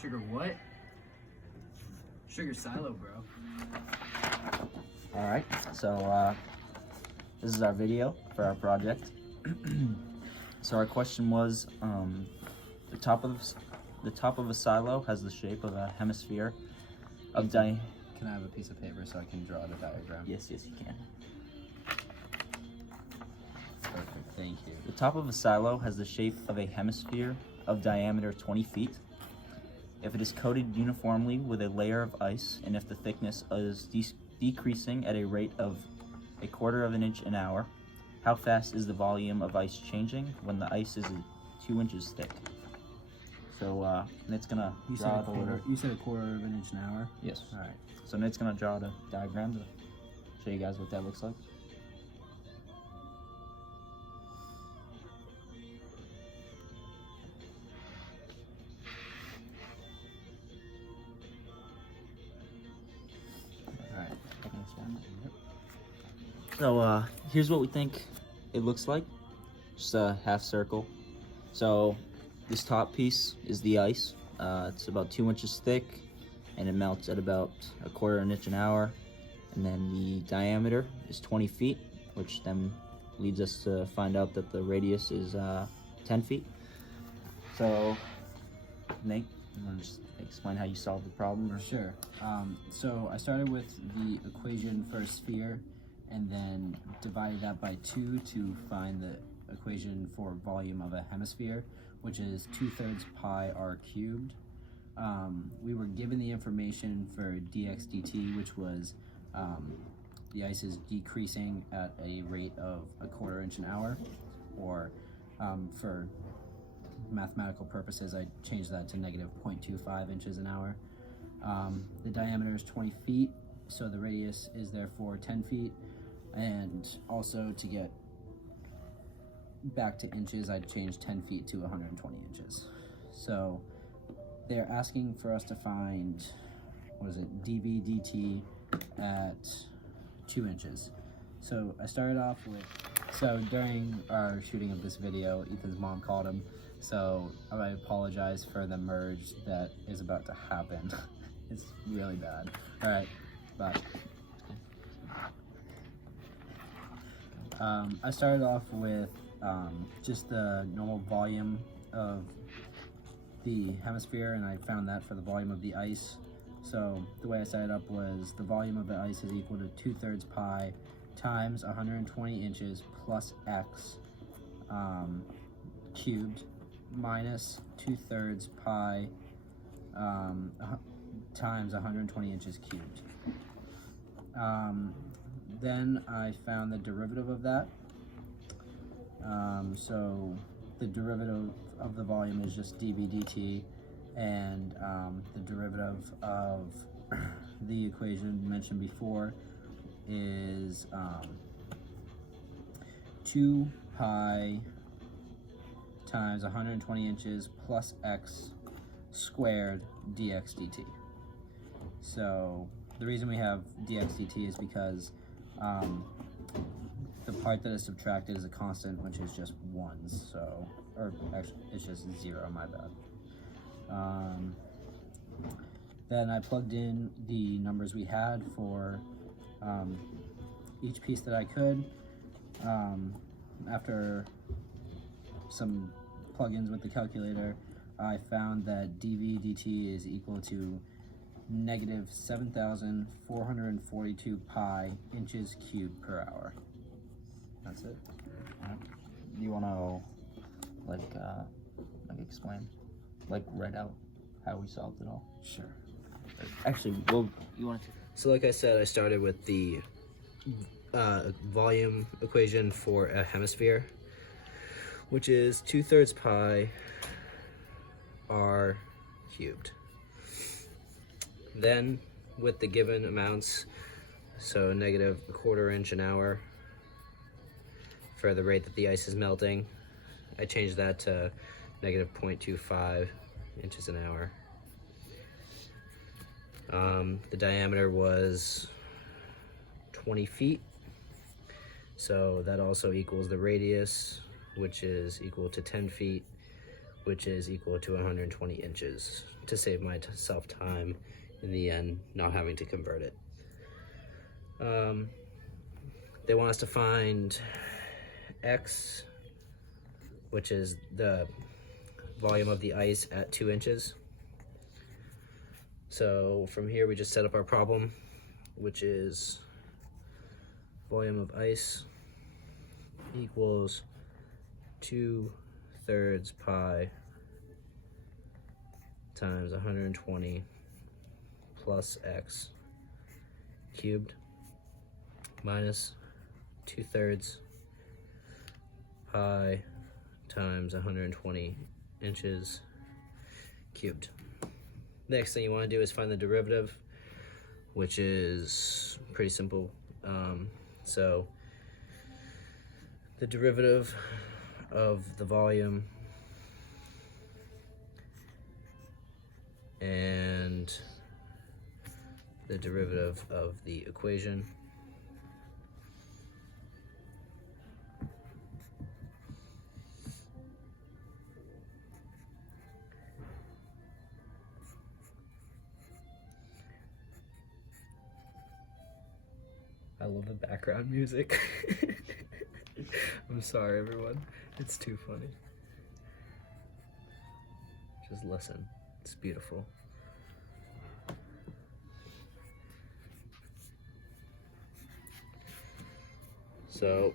Sugar what? Sugar silo, bro. All right, so this is our video for our project. So our question was, the top of a silo has the shape of a hemisphere of Can I have a piece of paper so I can draw the diagram? Yes, you can. Perfect, thank you. The top of a silo has the shape of a hemisphere of diameter 20 feet. If it is coated uniformly with a layer of ice, and if the thickness is decreasing at a rate of 1/4 inch an hour, how fast is the volume of ice changing when the ice is 2 inches thick? So Nate's gonna draw the little. You said 1/4 inch an hour? Yes. All right. So Nate's gonna draw the diagram to show you guys what that looks like. So here's what we think it looks like. Just a half circle. So this top piece is the ice. It's about 2 inches thick, and it melts at about 1/4 inch an hour. And then the diameter is 20 feet, which then leads us to find out that the radius is 10 feet. So Nate, you want to just explain how you solved the problem? Or? Sure. So I started with the equation for a sphere, and then divided that by 2 to find the equation for volume of a hemisphere, which is 2/3 pi r cubed. We were given the information for dx dt, which was the ice is decreasing at a rate of 1/4 inch an hour, or for mathematical purposes, I changed that to negative 0.25 inches an hour. The diameter is 20 feet, so the radius is therefore 10 feet. And also, to get back to inches, I changed 10 feet to 120 inches. So they're asking for us to find, what is it, dV dt at 2 inches. So I started off with, so during our shooting of this video, Ethan's mom called him. So I apologize for the merge that is about to happen. It's really bad. All right, bye. I started off with just the normal volume of the hemisphere, and I found that for the volume of the ice. So the way I set it up was the volume of the ice is equal to 2/3 pi times 120 inches plus x cubed minus 2/3 pi times 120 inches cubed. Then I found the derivative of that. So the derivative of the volume is just dV dt, and the derivative of the equation mentioned before is 2 pi times 120 inches plus x squared dx dt. So the reason we have dx dt is because the part that is subtracted is a constant, which is just 1s, so, or actually it's just 0, my bad. Then I plugged in the numbers we had for each piece that I could. After some plugins with the calculator, I found that dV dt is equal to negative 7,442 pi inches cubed per hour. That's it. You want to like explain, like write out how we solved it all? Sure. Actually, you want to? So like I said, I started with the volume equation for a hemisphere, which is 2/3 pi r cubed. Then with the given amounts, so negative 1/4 inch an hour for the rate that the ice is melting, I changed that to negative 0.25 inches an hour. The diameter was 20 feet, so that also equals the radius, which is equal to 10 feet, which is equal to 120 inches, to save myself time in the end, not having to convert it. They want us to find X, which is the volume of the ice at 2 inches. So from here we just set up our problem, which is volume of ice equals 2/3 pi times 120 plus X cubed minus 2/3 pi times 120 inches cubed. Next thing you want to do is find the derivative, which is pretty simple. So the derivative of the volume and the derivative of the equation I love the background music. I'm sorry, everyone. It's too funny. Just listen. It's beautiful. So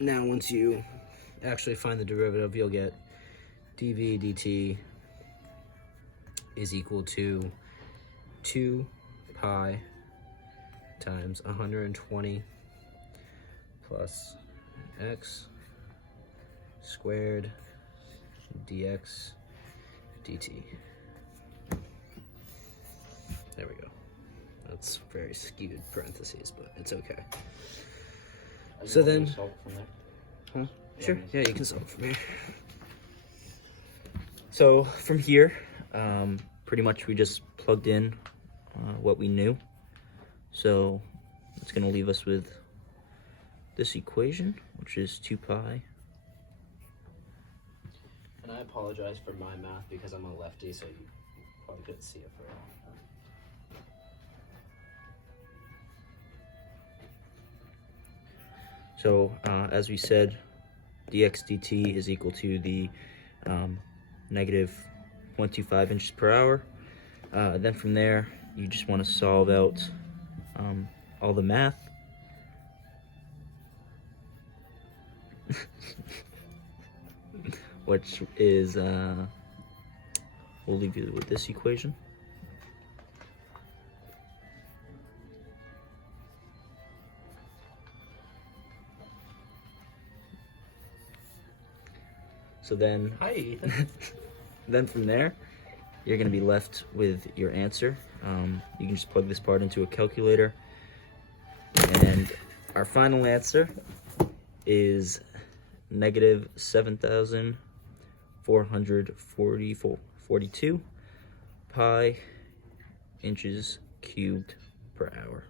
now once you actually find the derivative, you'll get dv dt is equal to 2 pi times 120 plus x squared dx dt. There we go. That's very skewed parentheses, but it's okay. So then, huh? Sure, yeah, you can solve from here. So from here, pretty much we just plugged in what we knew. So it's going to leave us with this equation, which is 2 pi. And I apologize for my math because I'm a lefty, so you probably couldn't see it very well. So as we said, dx dt is equal to the negative 0.25 inches per hour. Then from there, you just want to solve out all the math. Which is, we'll leave you with this equation. So then, Hi, Ethan. then from there, you're going to be left with your answer. You can just plug this part into a calculator. And our final answer is negative 7,442 pi inches cubed per hour.